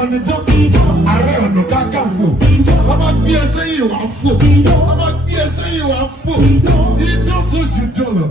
akọnidọ́ Ààrẹ Ọ̀nà Kakanfò bàbá gbé ẹsẹ̀ yìí wà fò bàbá gbé ẹsẹ̀ yìí wà fò ìjọ tó ju dọ̀lọ̀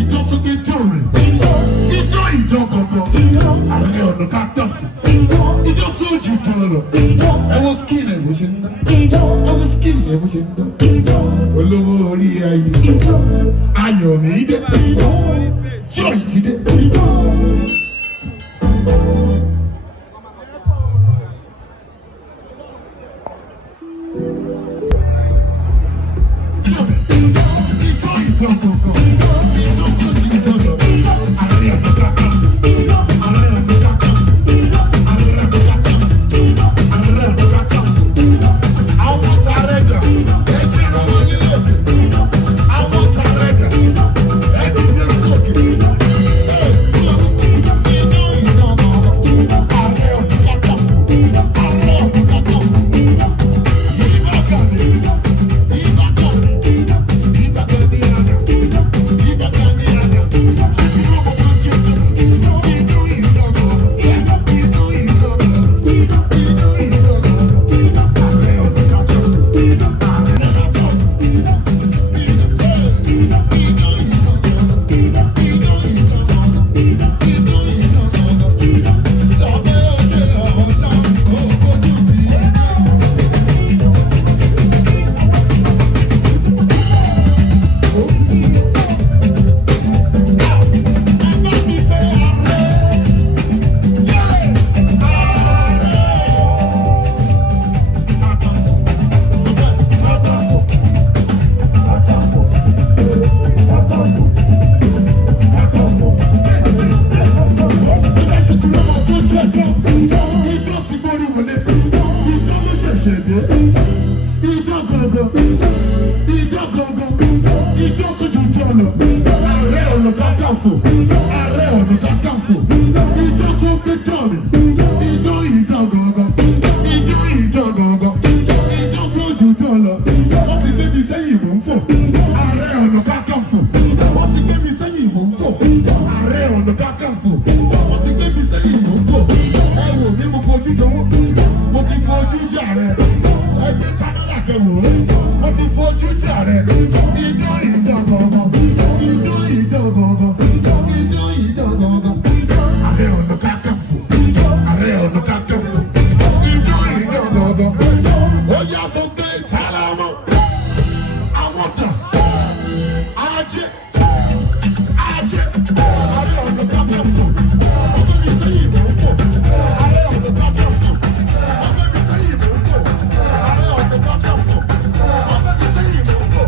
ìjọ tó gbé dọ̀rẹ̀ ìjọ kọ̀ọ̀kan Ààrẹ Ọ̀nà Kakanfò ìjọ tó ju dọ̀lọ̀ ẹ̀wọ̀n skin ẹ̀ bó ṣe ń dá ẹ̀wọ̀n skin ẹ̀ bó ṣe ń dá olówó orí ayé ayọ̀ mi dé joy ti dé. Ààrẹ Ọ̀nà Kakanfò Ààrẹ Ọ̀nà Kakanfò ìjọ tó gbé dọ̀rẹ̀ ìjọ ìdọ̀gọ̀gọ̀ ìjọ tó ju dọ̀lọ̀ wọ́n ti gbé mi sẹ́yìn mò ń fò Ààrẹ Ọ̀nà Kakanfò wọ́n ti gbé mi sẹ́yìn mò ń fò Ààrẹ Ọ̀nà Kakanfò wọ́n ti gbé mi sẹ́yìn mò ń fò ẹ wò mí mo fojú jọ̀wọ́ mo ti fojú jà rẹ ẹgbẹ́ kámẹ́rà kẹwò mo ti fojú jà rẹ ìjọ ìdọ̀gọ̀gọ̀. Ààrẹ Ọ̀nà Kakanfò Ààrẹ Ọ̀nà Kakanfò ìjọ ìdọ̀gọ̀gọ̀ ó yá sọ pé sálámọ̀ àwọn tán ajé Ààrẹ Ọ̀nà Kakanfò ọgbẹ́ mi sẹ́yìn mò ń fò Ààrẹ Ọ̀nà Kakanfò ọgbẹ́ mi sẹ́yìn mò ń fò Ààrẹ Ọ̀nà Kakanfò ọgbẹ́ mi sẹ́yìn mò ń fò.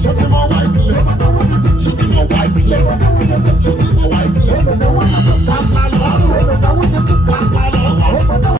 Shut him all white,